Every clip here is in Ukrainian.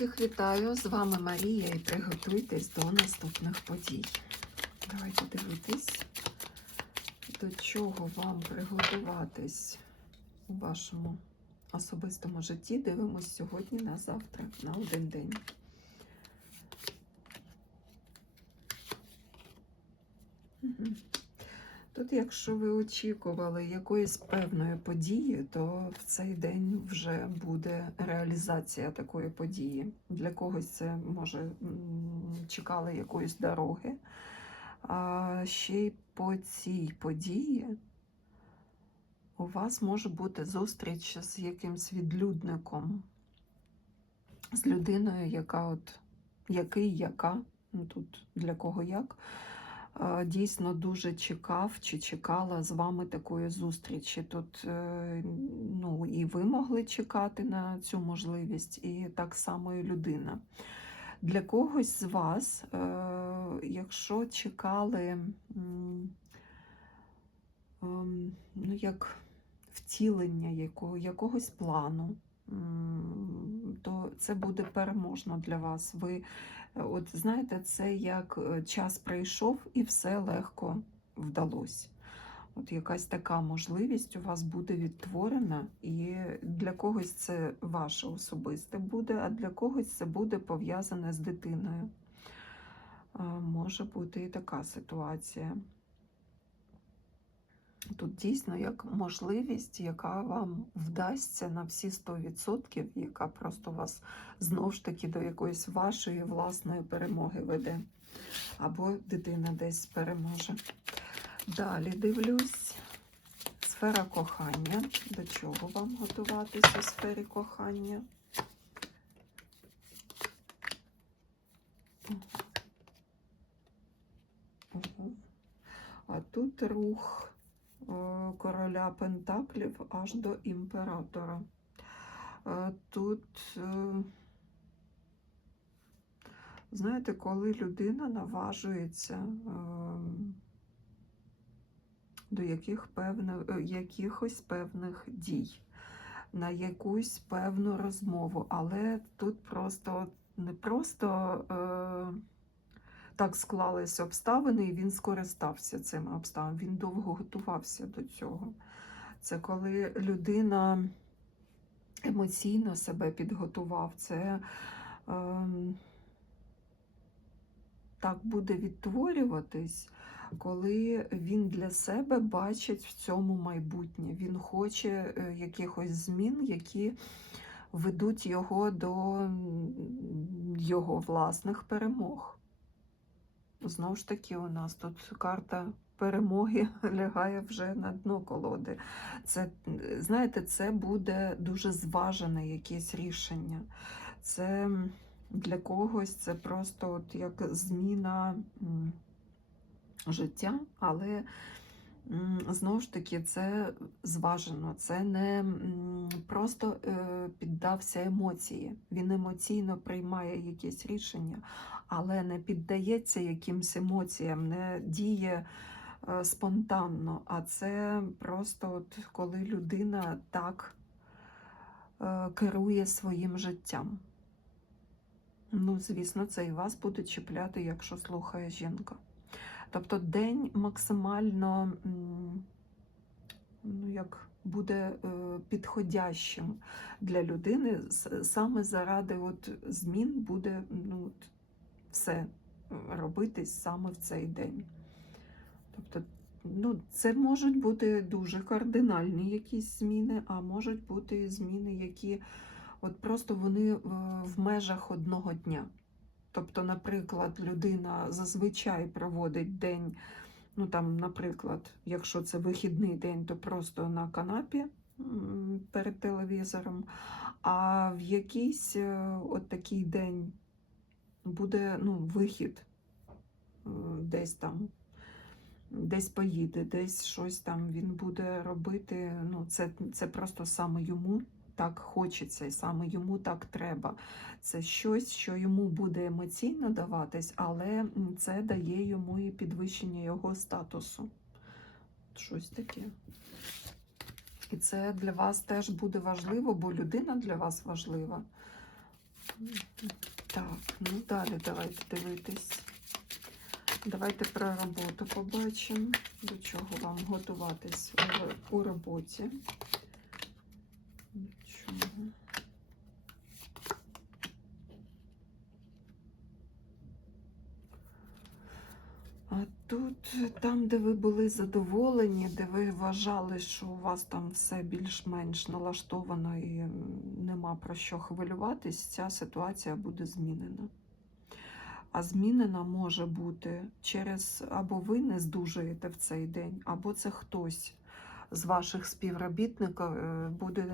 Всіх вітаю! З вами Марія і приготуйтесь до наступних подій. Давайте дивитись, до чого вам приготуватись у вашому особистому житті. Дивимось сьогодні на завтра, на один день. Тут, якщо ви очікували якоїсь певної події, то в цей день вже буде реалізація такої події. Для когось це може чекали якоїсь дороги. А ще й по цій події у вас може бути зустріч з якимсь відлюдником, з людиною, яка от який, яка, ну тут для кого як дійсно дуже чекав чи чекала з вами такої зустрічі. Тут е, ну, і ви могли чекати на цю можливість, і так само і людина. Для когось з вас, е, якщо чекали ем, ну, як втілення якого, якогось плану, то це буде переможно для вас. Ви От знаєте, це як е, час прийшов і все легко вдалося. От якась така можливість у вас буде відтворена, і для когось це ваше особисте буде, а для когось це буде пов'язане з дитиною. Може бути і така ситуація. Тут дійсно як можливість, яка вам вдасться на всі 100%, яка просто вас знову ж таки до якоїсь вашої власної перемоги веде. Або дитина десь переможе. Далі дивлюсь. Сфера кохання. До чого вам готуватися у сфері кохання? А тут рух короля Пентаклів аж до імператора. Е, Тут, е, знаєте, коли людина наважується е, до яких певних, е, якихось певних дій, на якусь певну розмову, але тут просто не просто е, так склались обставини, і він скористався цими обставинами. Він довго готувався до цього. Це коли людина емоційно себе підготував. Це е, так буде відтворюватись, коли він для себе бачить в цьому майбутнє. Він хоче е, якихось змін, які ведуть його до його власних перемог. Знову ж таки, у нас тут карта перемоги лягає вже на дно колоди. Це, знаєте, це буде дуже зважене якесь рішення. Це для когось це просто от як зміна життя, але знову ж таки це зважено. Це не просто е, піддався емоції. Він емоційно приймає якесь рішення, але не піддається якимсь емоціям, не діє е, спонтанно. А це просто от коли людина так е, керує своїм життям. Ну, звісно, це і вас буде чіпляти, якщо слухає жінка. Тобто день максимально ну, як буде е, підходящим для людини, саме заради от змін буде ну, все е, робитись саме в цей день. Тобто, ну, це можуть бути дуже кардинальні якісь зміни, а можуть бути зміни, які от просто вони е, в межах одного дня. Тобто, наприклад, людина зазвичай проводить день, ну там, наприклад, якщо це вихідний день, то просто на канапі перед телевізором. А в якийсь е, от такий день буде ну, вихід е, десь там, десь поїде, десь щось там він буде робити. Ну, це, це просто саме йому так хочеться, і саме йому так треба. Це щось, що йому буде емоційно даватись, але це дає йому і підвищення його статусу. Щось таке. І це для вас теж буде важливо, бо людина для вас важлива. Так, ну далі давайте дивитись. Давайте про роботу побачимо, до чого вам готуватись у, роботі. До чого. А тут, там, де ви були задоволені, де ви вважали, що у вас там все більш-менш налаштовано і нема про що хвилюватись, ця ситуація буде змінена. А змінена може бути через або ви не здужуєте в цей день, або це хтось з ваших співробітників е, буде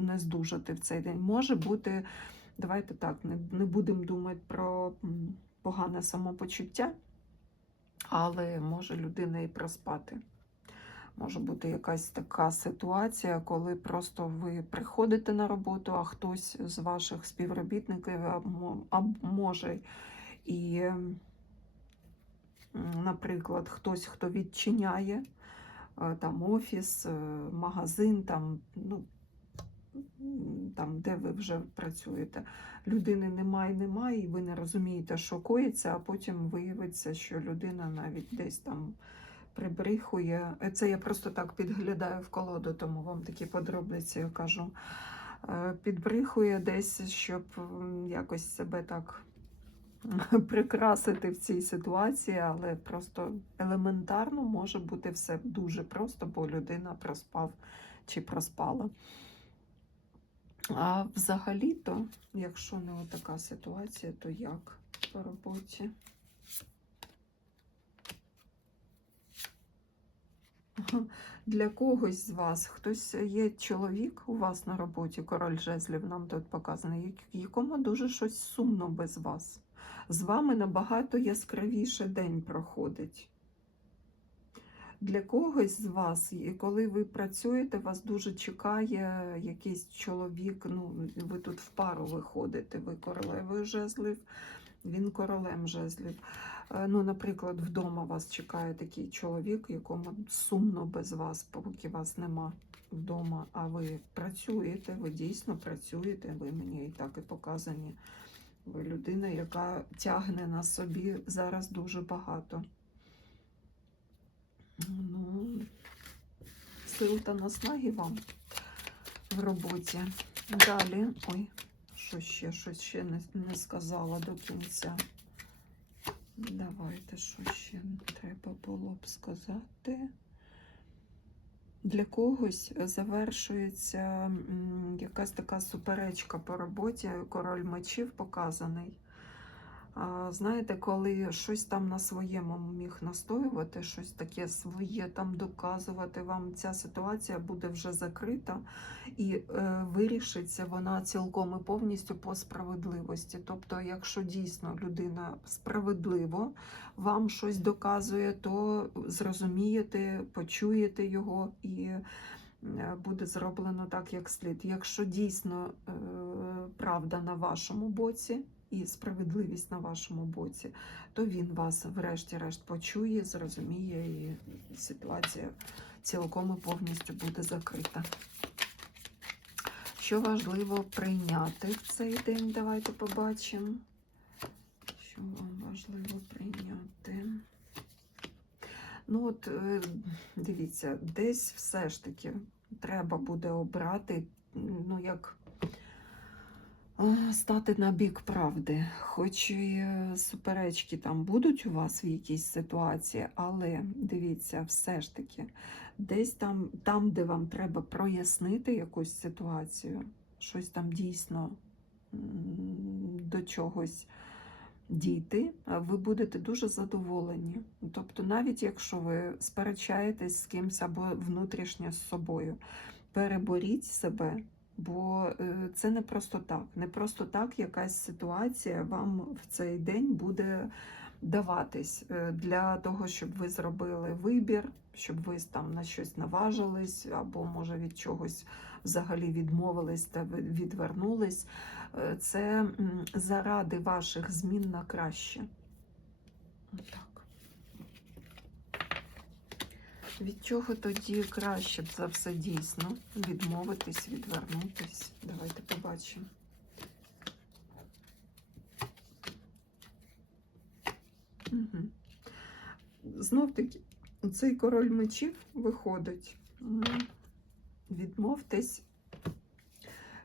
не, здужати в цей день. Може бути, давайте так, не будемо думати про погане самопочуття, але може людина і проспати. Може бути якась така ситуація, коли просто ви приходите на роботу, а хтось з ваших співробітників може і, наприклад, хтось, хто відчиняє е, там офіс, е, магазин, там, ну, там, де ви вже працюєте. Людини немає, немає, і ви не розумієте, що коїться, а потім виявиться, що людина навіть десь там прибріхує. Е, Це я просто так підглядаю в колоду, тому вам такі подробиці кажу. Е, Підбріхує десь, щоб якось себе так прикрасити в цій ситуації, але просто елементарно може бути все дуже просто, бо людина проспав чи проспала. А взагалі-то, якщо не така ситуація, то як по роботі? Для когось з вас хтось є чоловік у вас на роботі, король жезлів нам тут показаний, якому дуже щось сумно без вас. З вами набагато яскравіше день проходить. Для когось з вас, і коли ви працюєте, вас дуже чекає якийсь чоловік. Ну, ви тут в пару виходите, ви королевою жезлів, він королем жезлів. Е, Ну, наприклад, вдома вас чекає такий чоловік, якому сумно без вас, поки вас нема вдома, а ви працюєте, ви дійсно працюєте, ви мені і так і показані. Ви людина, яка тягне на собі зараз дуже багато. Ну, сил та наснаги вам в роботі. Далі. Ой, що ще, щось ще не, не сказала до кінця. Давайте, що ще треба було б сказати. Для когось завершується якась така суперечка по роботі, король мечів показаний. Знаєте, коли щось там на своєму міг настоювати, щось таке своє там доказувати вам, ця ситуація буде вже закрита і е, вирішиться вона цілком і повністю по справедливості. Тобто, якщо дійсно людина справедливо вам щось доказує, то зрозумієте, почуєте його і е, буде зроблено так, як слід. Якщо дійсно е, правда на вашому боці і справедливість на вашому боці, то він вас, врешті-решт, почує, зрозуміє, і ситуація цілком і повністю буде закрита. Що важливо прийняти в цей день, давайте побачимо. Що вам важливо прийняти? Ну, от е, дивіться, десь все ж таки треба буде обрати, ну, як стати на бік правди. Хоч і е, суперечки там будуть у вас в якійсь ситуації, але дивіться, все ж таки, десь там, там, де вам треба прояснити якусь ситуацію, щось там дійсно до чогось дійти, ви будете дуже задоволені. Тобто, навіть якщо ви сперечаєтесь з кимось або внутрішньо з собою, переборіть себе, бо е, це не просто так. Не просто так якась ситуація вам в цей день буде даватись е, для того, щоб ви зробили вибір, щоб ви там на щось наважились, або може від чогось взагалі відмовились та відвернулись. Е, Це заради ваших змін на краще. Так. Від чого тоді краще б за все дійсно відмовитись, відвернутись? Давайте побачимо. Угу. Знов таки, цей король мечів виходить. Відмовтесь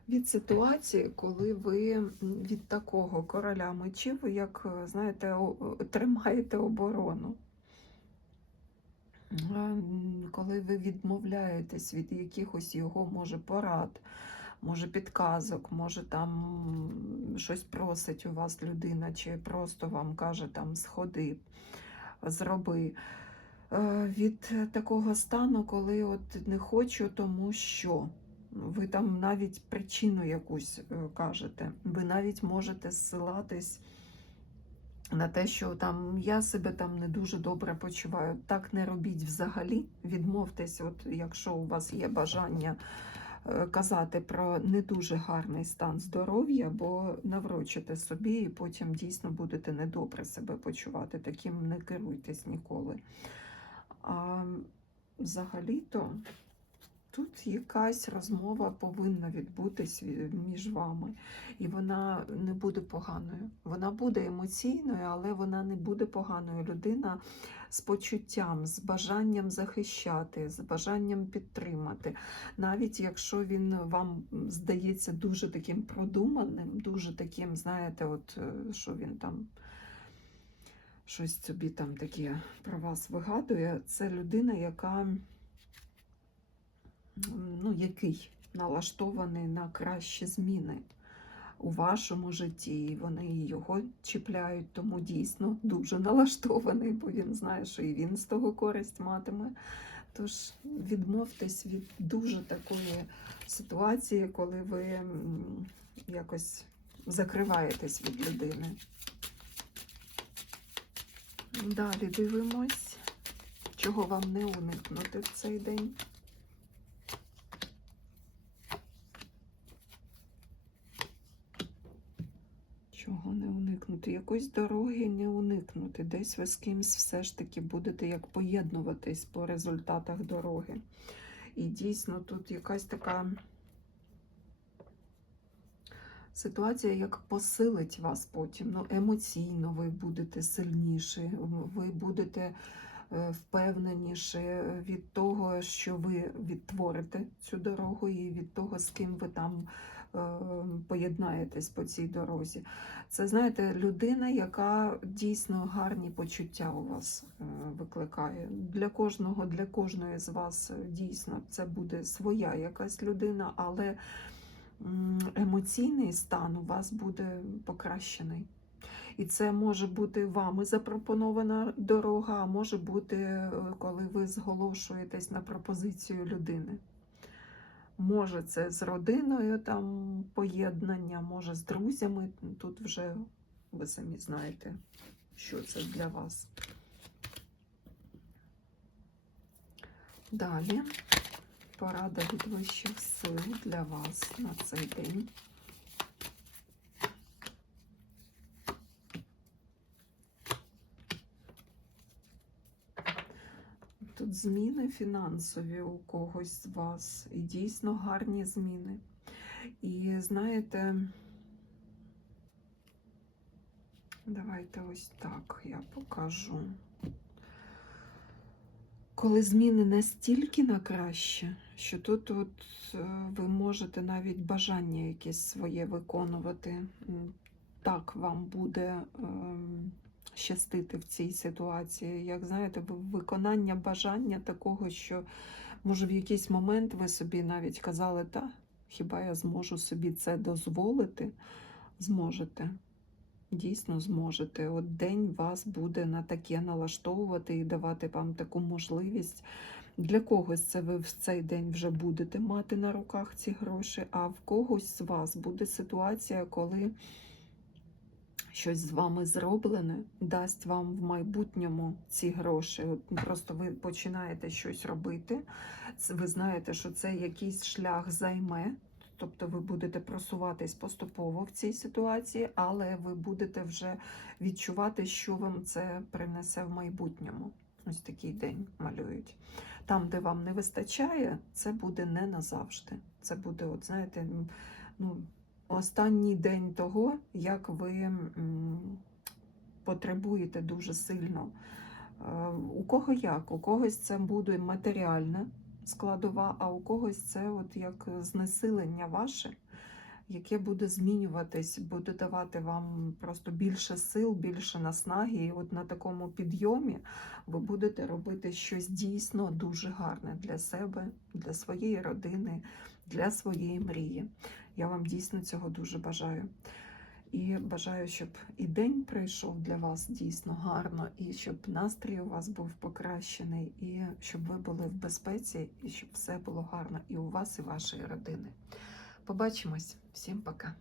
від ситуації, коли ви від такого короля мечів, як знаєте, тримаєте оборону. Коли ви відмовляєтесь від якихось його, може, порад, може, підказок, може там щось просить у вас людина, чи просто вам каже там сходи, зроби. Е, Від такого стану, коли от не хочу, тому що ви там навіть причину якусь е, кажете, ви навіть можете зсилатись на те, що там я себе там не дуже добре почуваю. Так не робіть взагалі. Відмовтесь, от якщо у вас є бажання е, казати про не дуже гарний стан здоров'я, бо наврочите собі і потім дійсно будете недобре себе почувати. Таким не керуйтесь ніколи. А взагалі-то тут якась розмова повинна відбутись між вами, і вона не буде поганою. Вона буде емоційною, але вона не буде поганою. Людина з почуттям, з бажанням захищати, з бажанням підтримати. Навіть якщо він вам здається дуже таким продуманим, дуже таким, знаєте, от е, що він там щось собі там таке про вас вигадує, це людина, яка ну, який налаштований на кращі зміни у вашому житті. І Вони його чіпляють, тому дійсно дуже налаштований, бо він знає, що і він з того користь матиме. Тож відмовтесь від дуже такої ситуації, коли ви якось закриваєтесь від людини. Далі дивимось, чого вам не уникнути в цей день. Чого не уникнути? Якоїсь дороги не уникнути. Десь ви з кимось все ж таки будете як поєднуватись по результатах дороги. І дійсно тут якась така ситуація, як посилить вас потім. Ну, емоційно ви будете сильніші, ви будете е, впевненіші від того, що ви відтворите цю дорогу, і від того, з ким ви там поєднаєтесь по цій дорозі. Це, знаєте, людина, яка дійсно гарні почуття у вас е, викликає. Для кожного, для кожної з вас е, дійсно це буде своя якась людина, але емоційний стан у вас буде покращений. І це може бути вами запропонована дорога, а може бути, е, коли ви зголошуєтесь на пропозицію людини. Може, це з родиною там поєднання, може з друзями. Тут вже ви самі знаєте, що це для вас. Далі порада від вищих сил для вас на цей день. Тут зміни фінансові у когось з вас, і дійсно гарні зміни. І знаєте, давайте ось так я покажу. Коли зміни настільки на краще, що тут от е, ви можете навіть бажання якесь своє виконувати. Так вам буде ем, щастити в цій ситуації. Як знаєте, виконання бажання такого, що може в якийсь момент ви собі навіть казали, та хіба я зможу собі це дозволити? Зможете. Дійсно зможете. От день вас буде на таке налаштовувати і давати вам таку можливість. Для когось це ви в цей день вже будете мати на руках ці гроші, а в когось з вас буде ситуація, коли щось з вами зроблене, дасть вам в майбутньому ці гроші. От просто ви починаєте щось робити. Ви знаєте, що це якийсь шлях займе. Тобто ви будете просуватись поступово в цій ситуації, але ви будете вже відчувати, що вам це принесе в майбутньому. Ось такий день малюють. Там, де вам не вистачає, це буде не назавжди. Це буде, от знаєте, ну, останній день того, як ви потребуєте дуже сильно. Е, У кого як? У когось це буде матеріальна складова, а у когось це от як знесилення ваше, яке буде змінюватись, буде давати вам просто більше сил, більше наснаги. І от на такому підйомі ви будете робити щось дійсно дуже гарне для себе, для своєї родини, для своєї мрії. Я вам дійсно цього дуже бажаю. І бажаю, щоб і день пройшов для вас дійсно гарно, і щоб настрій у вас був покращений, і щоб ви були в безпеці, і щоб все було гарно і у вас, і вашої родини. Побачимось. Всім пока.